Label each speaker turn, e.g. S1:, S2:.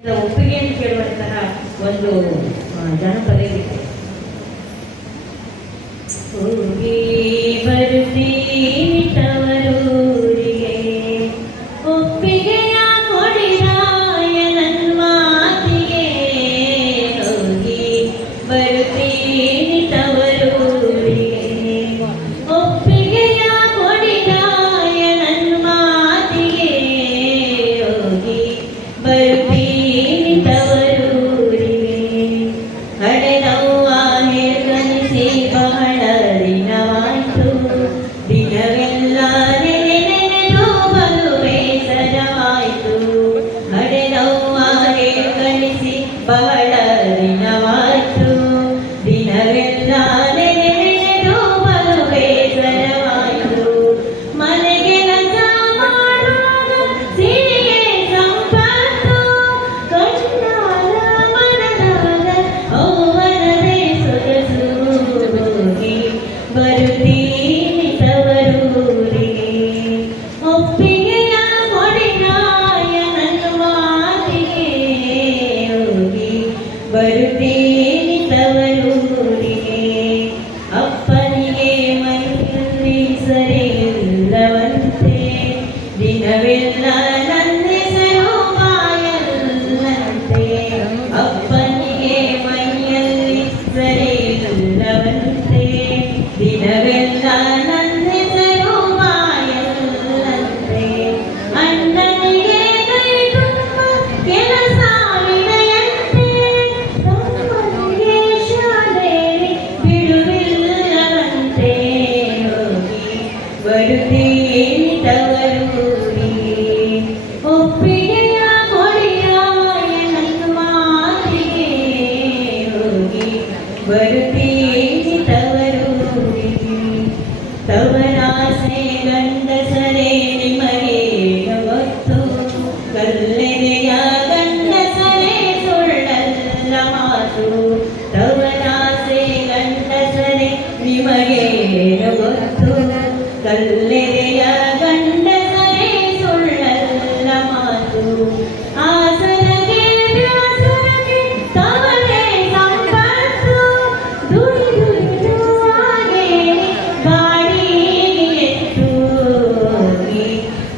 S1: ಒಪ್ಪಿಗೆಯನ್ನು ಕೇಳುವಂತಹ ಒಂದು ಜನಪದ ಇದೆ
S2: ಹೋಗಿ ಬರುತ್ತೀನಿ ತವರೂರಿಗೆ ಒಪ್ಪಿಗೆಯ ಕೊಡಿದಾಯನನ್ ಮಾತಿಗೆ ಹೋಗಿ ಬರುತ್ತೀನಿ ತವರೂರಿಗೆ ಒಪ್ಪಿಗೆಯ ಕೊಡಿದಾಯನನ್ ಮಾತಿಗೆ ಹೋಗಿ ಬರುತ್ತೀನಿ കരിനവാ വരുത്തി வருத்தே